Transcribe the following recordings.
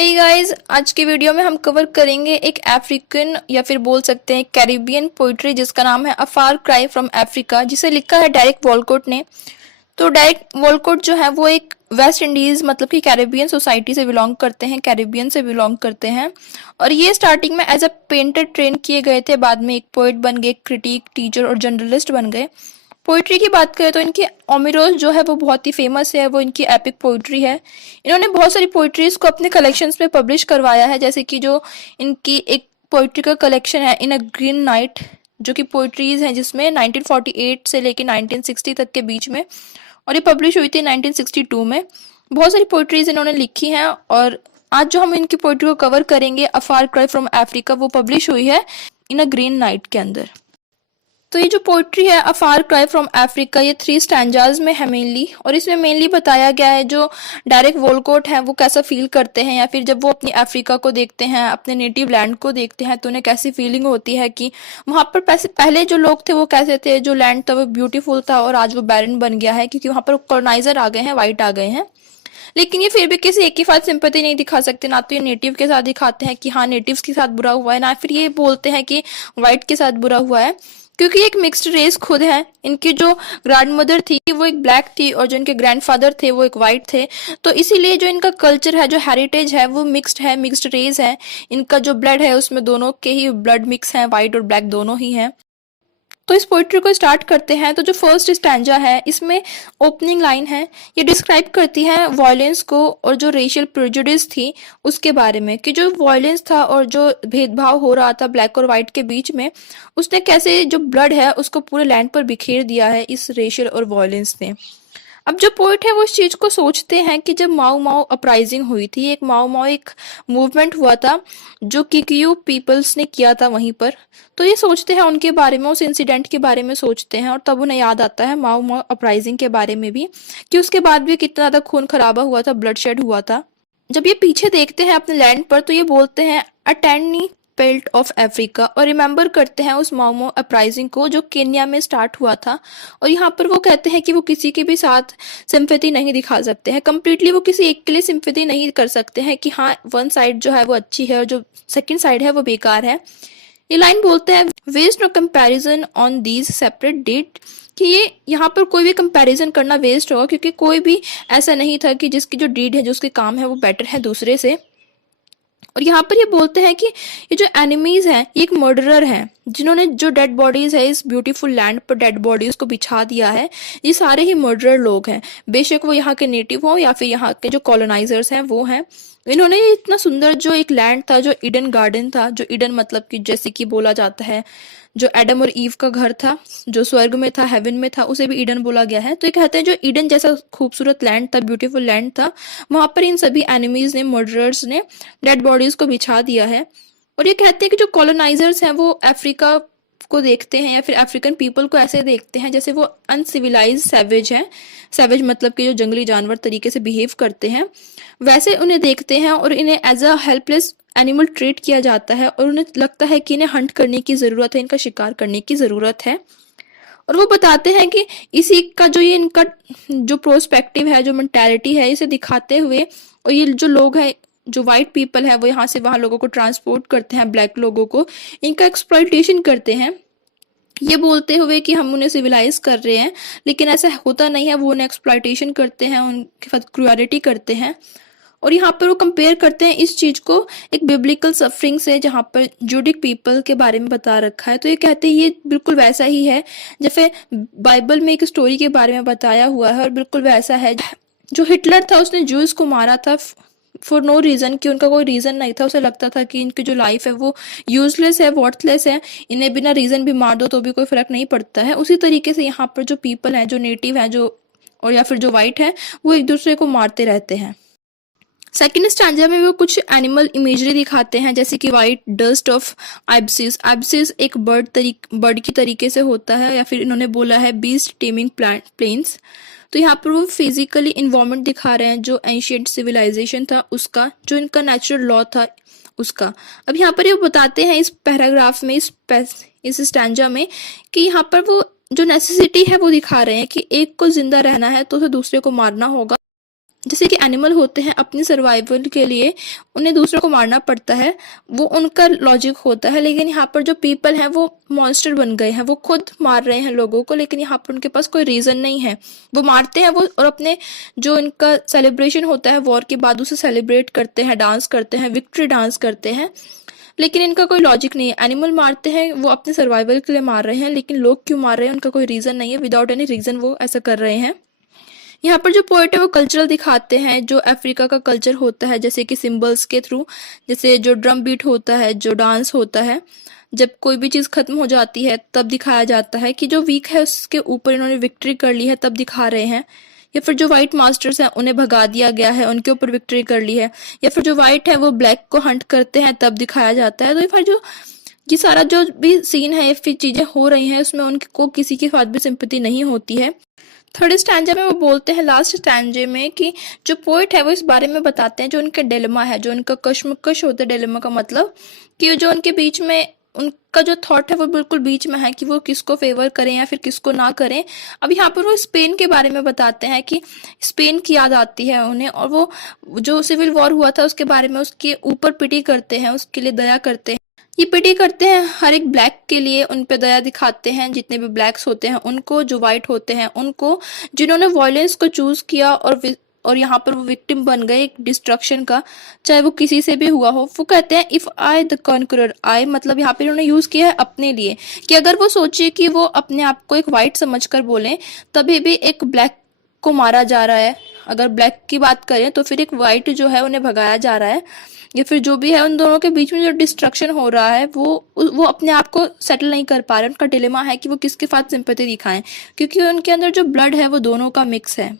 Hey guys, आज की video में हम कवर करेंगे एक अफ्रीकन या फिर बोल सकते हैं कैरिबियन पोइट्री जिसका नाम है अ फार क्राई फ्रॉम अफ्रीका, जिसे लिखा है डेरेक वॉलकोट ने। तो डेरेक वॉलकोट जो है वो एक वेस्ट इंडीज मतलब कि कैरिबियन सोसाइटी से बिलोंग करते हैं, कैरिबियन से बिलोंग करते हैं। और ये स्टार्टिंग में एज अ पेंटर ट्रेन किए गए थे, बाद में एक पोइट बन गए, क्रिटिक, टीचर और जर्नलिस्ट बन गए। पोइट्री की बात करें तो इनकी ओमिरोस जो है वो बहुत ही फेमस है, वो इनकी एपिक पोइट्री है। इन्होंने बहुत सारी पोइट्रीज को अपने कलेक्शंस में पब्लिश करवाया है, जैसे कि जो इनकी एक पोइट्री का कलेक्शन है इन अ ग्रीन नाइट, जो कि पोइट्रीज हैं जिसमें 1948 से लेकर 1960 तक के बीच में, और ये पब्लिश हुई थी 1962 में। बहुत सारी पोइट्रीज इन्होंने लिखी हैं और आज जो हम इनकी पोइट्री को कवर करेंगे अ फार क्राई फ्रॉम अफ्रीका, वो पब्लिश हुई है इन अ ग्रीन नाइट के अंदर। तो ये जो पोइट्री है अ फार क्राई फ्रॉम अफ्रीका, ये 3 स्टैंजाज में है मेनली, और इसमें मेनली बताया गया है जो डेरेक वॉलकोट है वो कैसा फील करते हैं, या फिर जब वो अपनी अफ्रीका को देखते हैं, अपने नेटिव लैंड को देखते हैं, तो उन्हें कैसी फीलिंग होती है कि वहाँ पर पहले जो लोग थे वो कैसे थे, जो लैंड था वो ब्यूटीफुल था और आज वो बैरन बन गया है क्योंकि वहाँ पर कॉलोनाइजर आ गए हैं, वाइट आ गए हैं। लेकिन ये फिर भी किसी एक के साथ सिंपैथी नहीं दिखा सकते, ना तो ये नेटिव के साथ दिखाते हैं कि हाँ नेटिव्स के साथ बुरा हुआ है, ना फिर ये बोलते हैं कि वाइट के साथ बुरा हुआ है, क्योंकि एक मिक्स्ड रेस खुद है। इनकी जो ग्रैंड मदर थी वो एक ब्लैक थी और जो इनके ग्रैंडफादर थे वो एक वाइट थे। तो इसीलिए जो इनका कल्चर है, जो हेरिटेज है, वो मिक्स्ड है, मिक्स्ड रेस है। इनका जो ब्लड है उसमें दोनों के ही ब्लड मिक्स है, वाइट और ब्लैक दोनों ही हैं। तो इस पोइट्री को स्टार्ट करते हैं। तो जो फर्स्ट स्टैंजा है इसमें ओपनिंग लाइन है, ये डिस्क्राइब करती है वायलेंस को और जो रेशियल प्रेजुडिस थी उसके बारे में, कि जो वायलेंस था और जो भेदभाव हो रहा था ब्लैक और वाइट के बीच में, उसने कैसे जो ब्लड है उसको पूरे लैंड पर बिखेर दिया है इस रेशियल और वायलेंस ने। अब जो पोइट है वो इस चीज को सोचते हैं कि जब माओ माओ अपराइजिंग हुई थी, एक माओ माओ एक मूवमेंट हुआ था जो किकियू पीपल्स ने किया था वहीं पर, तो ये सोचते हैं उनके बारे में, उस इंसिडेंट के बारे में सोचते हैं, और तब उन्हें याद आता है माओ माओ अपराइजिंग के बारे में भी, कि उसके बाद भी कितना ज्यादा खून खराबा हुआ था, ब्लडशेड हुआ था। जब ये पीछे देखते हैं अपने लैंड पर तो ये बोलते हैं अटेंनी पेल्ट ऑफ अफ्रीका, और रिमेंबर करते हैं उस माओ माओ अपराइजिंग को जो केन्या में स्टार्ट हुआ था। और यहाँ पर वो कहते हैं कि वो किसी के भी साथ सिंपैथी नहीं दिखा सकते हैं, कंप्लीटली वो किसी एक के लिए सिंपैथी नहीं कर सकते हैं कि हाँ वन साइड जो है वो अच्छी है और जो सेकंड साइड है वो बेकार है। ये लाइन बोलते हैं west no comparison on these separate date, कि ये यहाँ पर कोई भी कंपैरिजन करना वेस्ट होगा, क्योंकि कोई भी ऐसा नहीं था कि जिसकी जो डीड है, जो उसके काम है वो बेटर है दूसरे से। और यहाँ पर ये बोलते हैं कि ये जो एनिमीज हैं ये एक मर्डरर हैं, जिन्होंने जो डेड बॉडीज है इस ब्यूटीफुल लैंड पर डेड बॉडीज को बिछा दिया है, ये सारे ही मर्डरर लोग हैं, बेशक वो यहाँ के नेटिव हो या फिर यहाँ के जो कॉलोनाइजर्स हैं वो हैं। इन्होंने ये इतना सुंदर जो एक लैंड था, जो ईडन गार्डन था, जो ईडन मतलब कि जैसे कि बोला जाता है जो एडम और ईव का घर था, जो स्वर्ग में था, हेवन में था, उसे भी ईडन बोला गया है। तो ये कहते हैं जो ईडन जैसा खूबसूरत लैंड था, ब्यूटीफुल लैंड था, वहां पर इन सभी एनिमीज ने, मर्डरर्स ने डेड बॉडीज को बिछा दिया है। और ये कहते हैं कि जो कॉलोनाइजर्स हैं वो अफ्रीका को देखते हैं या फिर अफ्रीकन पीपल को ऐसे देखते हैं जैसे वो अनसिविलाइज सैवेज हैं, सैवेज मतलब कि जो जंगली जानवर तरीके से बिहेव करते हैं, वैसे उन्हें देखते हैं और इन्हें as a helpless animal treat किया जाता है, और उन्हें लगता है कि इन्हें हंट करने की जरूरत है, इनका शिकार करने की जरूरत है। और वो बताते हैं कि इसी का जो ये इनका जो प्रोस्पेक्टिव है, जो मेंटालिटी है, इसे दिखाते हुए, और ये जो लोग हैं, जो वाइट पीपल है, वो यहाँ से वहां लोगों को ट्रांसपोर्ट करते हैं, ब्लैक लोगों को, इनका एक्सप्लॉइटेशन करते हैं, ये बोलते हुए कि हम उन्हें सिविलाइज कर रहे हैं, लेकिन ऐसा होता नहीं है। वो उन्हें एक्सप्लॉइटेशन करते हैं, उनके साथ क्रुएलिटी करते हैं। और यहाँ पर वो कंपेयर करते हैं इस चीज को एक बिब्लिकल सफरिंग से, जहाँ पर जूडिक पीपल के बारे में बता रखा है। तो ये कहते हैं ये बिल्कुल वैसा ही है जैसे बाइबल में एक स्टोरी के बारे में बताया हुआ है, और बिल्कुल वैसा है जो हिटलर था, उसने जूस को मारा था फॉर नो रीजन, कि उनका कोई रीजन नहीं था, उसे लगता था कि इनकी जो लाइफ है वो यूजलेस है, वर्थलेस है, इन्हें बिना रीजन भी मार दो तो भी कोई फर्क नहीं पड़ता है। उसी तरीके से यहाँ पर जो पीपल है, जो नेटिव है, जो और या फिर जो वाइट है, वो एक दूसरे को मारते रहते हैं। सेकेंड स्टैंजा में वो कुछ एनिमल इमेजरी दिखाते हैं, जैसे कि वाइट डस्ट ऑफ आइब्सिस। आइब्सिस एक बर्ड की तरीके से होता है, या फिर इन्होंने बोला है बीस्ट टेमिंग प्लेन्स। तो यहाँ पर वो फिजिकली इन्वायरमेंट दिखा रहे हैं जो एंशियंट सिविलाइजेशन था उसका, जो इनका नेचुरल लॉ था उसका। अब यहाँ पर ये बताते हैं इस पैराग्राफ में, इस स्टैंजा में, कि यहाँ पर वो जो नेसेसिटी है वो दिखा रहे हैं कि एक को जिंदा रहना है तो उसे दूसरे को मारना होगा। जैसे कि एनिमल होते हैं अपनी सर्वाइवल के लिए उन्हें दूसरों को मारना पड़ता है, वो उनका लॉजिक होता है। लेकिन यहाँ पर जो पीपल हैं वो मॉन्स्टर बन गए हैं, वो खुद मार रहे हैं लोगों को, लेकिन यहाँ पर उनके पास कोई रीज़न नहीं है। वो मारते हैं वो, और अपने जो इनका सेलिब्रेशन होता है वॉर के बाद उसे सेलिब्रेट करते हैं, डांस करते हैं, विक्ट्री डांस करते हैं। लेकिन इनका कोई लॉजिक नहीं है। एनिमल मारते हैं वो अपने सर्वाइवल के लिए मार रहे हैं, लेकिन लोग क्यों मार रहे हैं उनका कोई रीज़न नहीं है। विदाउट एनी रीज़न वो ऐसा कर रहे हैं। यहाँ पर जो पोएट है वो कल्चरल दिखाते हैं, जो अफ्रीका का कल्चर होता है, जैसे कि सिंबल्स के थ्रू, जैसे जो ड्रम बीट होता है, जो डांस होता है, जब कोई भी चीज़ खत्म हो जाती है तब दिखाया जाता है कि जो वीक है उसके ऊपर इन्होंने विक्ट्री कर ली है, तब दिखा रहे हैं। या फिर जो वाइट मास्टर्स हैं उन्हें भगा दिया गया है, उनके ऊपर विक्ट्री कर ली है। या फिर जो वाइट है वो ब्लैक को हंट करते हैं, तब दिखाया जाता है। तो फिर जो ये सारा जो भी सीन है या फिर चीज़ें हो रही हैं उसमें उनको किसी के साथ भी सिंपैथी नहीं होती है। थर्ड स्टैंजा में वो बोलते हैं लास्ट स्टैंजे में कि जो पोइट है वो इस बारे में बताते हैं जो उनका डिलेमा है, जो उनका कश्मकश होता है। डिलेमा का मतलब कि जो उनके बीच में उनका जो थॉट है वो बिल्कुल बीच में है कि वो किसको फेवर करें या फिर किसको ना करें। अब यहाँ पर वो स्पेन के बारे में बताते हैं कि स्पेन की याद आती है उन्हें, और वो जो सिविल वॉर हुआ था उसके बारे में उसके ऊपर पिटी करते हैं, उसके लिए दया करते हैं। ये पिटी करते हैं हर एक ब्लैक के लिए, उन पे दया दिखाते हैं, जितने भी ब्लैक्स होते हैं उनको, जो वाइट होते हैं उनको, जिन्होंने वॉयलेंस को चूज किया और यहाँ पर वो विक्टिम बन गए एक डिस्ट्रक्शन का, चाहे वो किसी से भी हुआ हो। वो कहते हैं इफ आई द कॉन्करर, आई मतलब यहाँ पे उन्होंने यूज किया है अपने लिए, कि अगर वो सोचे कि वो अपने आप को एक वाइट समझकर बोलें, तभी भी एक ब्लैक को मारा जा रहा है। अगर ब्लैक की बात करें तो फिर एक वाइट जो है उन्हें भगाया जा रहा है, या फिर जो भी है उन दोनों के बीच में जो डिस्ट्रक्शन हो रहा है वो अपने आप को सेटल नहीं कर पा रहे। उनका डिलेमा है कि वो किसके साथ सिंपैथी दिखाएं, क्योंकि उनके अंदर जो ब्लड है वो दोनों का मिक्स है।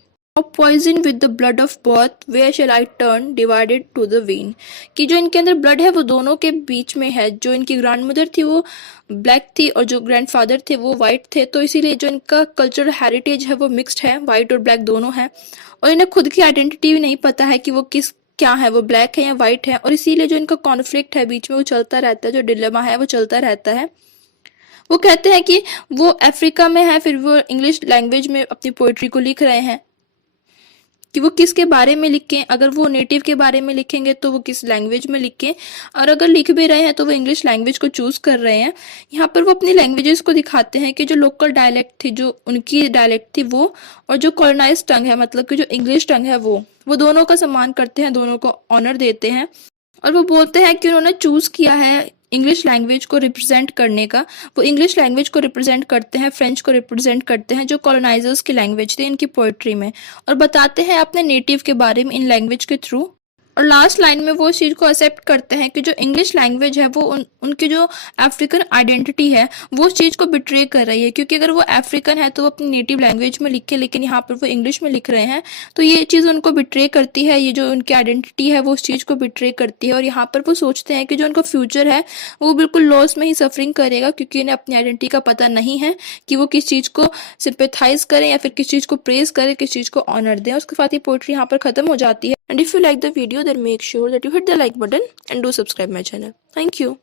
Poison with the blood of birth where shall I turn divided to the vein, कि जो इनके अंदर ब्लड है वो दोनों के बीच में है। जो इनकी ग्रैंड मदर थी वो ब्लैक थी और जो ग्रैंडफादर थे वो वाइट थे, तो इसीलिए जो इनका कल्चरल हेरिटेज है वो मिक्स्ड है, वाइट और ब्लैक दोनों है। और इन्हें खुद की आइडेंटिटी भी नहीं पता है कि वो किस क्या है, वो ब्लैक है या वाइट है, और इसीलिए जो इनका कॉन्फ्लिक्ट है बीच में वो चलता रहता है, जो डिलेमा है वो चलता रहता है। वो कहते हैं कि वो अफ्रीका में है, फिर वो इंग्लिश लैंग्वेज में अपनी पोइट्री को लिख रहे हैं कि वो किसके बारे में लिखें। अगर वो नेटिव के बारे में लिखेंगे तो वो किस लैंग्वेज में लिखें, और अगर लिख भी रहे हैं तो वो इंग्लिश लैंग्वेज को चूज कर रहे हैं। यहाँ पर वो अपनी लैंग्वेजेस को दिखाते हैं कि जो लोकल डायलेक्ट थी, जो उनकी डायलेक्ट थी वो, और जो कॉलोनाइज टंग है मतलब कि जो इंग्लिश टंग है वो दोनों का सम्मान करते हैं, दोनों को ऑनर देते हैं। और वो बोलते हैं कि उन्होंने चूज किया है इंग्लिश लैंग्वेज को रिप्रेजेंट करने का। वो इंग्लिश लैंग्वेज को रिप्रेजेंट करते हैं, फ्रेंच को रिप्रेजेंट करते हैं, जो कॉलोनाइजर्स की लैंग्वेज थी इनकी पोइट्री में, और बताते हैं अपने नेटिव के बारे में इन लैंग्वेज के थ्रू। और लास्ट लाइन में वो इस चीज़ को एक्सेप्ट करते हैं कि जो इंग्लिश लैंग्वेज है वो उनकी जो अफ्रीकन आइडेंटिटी है वो उस चीज़ को बिट्रे कर रही है, क्योंकि अगर वो अफ्रीकन है तो वो अपनी नेटिव लैंग्वेज में लिखे, लेकिन यहाँ पर वो इंग्लिश में लिख रहे हैं, तो ये चीज़ उनको बिट्रे करती है। ये जो उनकी आइडेंटिटी है वो उस चीज़ को बिट्रे करती है, और यहाँ पर वो सोचते हैं कि जो उनका फ्यूचर है वो बिल्कुल लॉस में ही सफरिंग करेगा, क्योंकि इन्हें अपनी आइडेंटिटी का पता नहीं है कि वो किस चीज़ को सिंपैथाइज करें या फिर किस चीज़ को प्रेज करें, किस चीज़ को ऑनर दें। उसके साथ ही पोइट्री यहाँ पर खत्म हो जाती है। And if you like the video, then make sure that you hit the like button and do subscribe my channel. Thank you.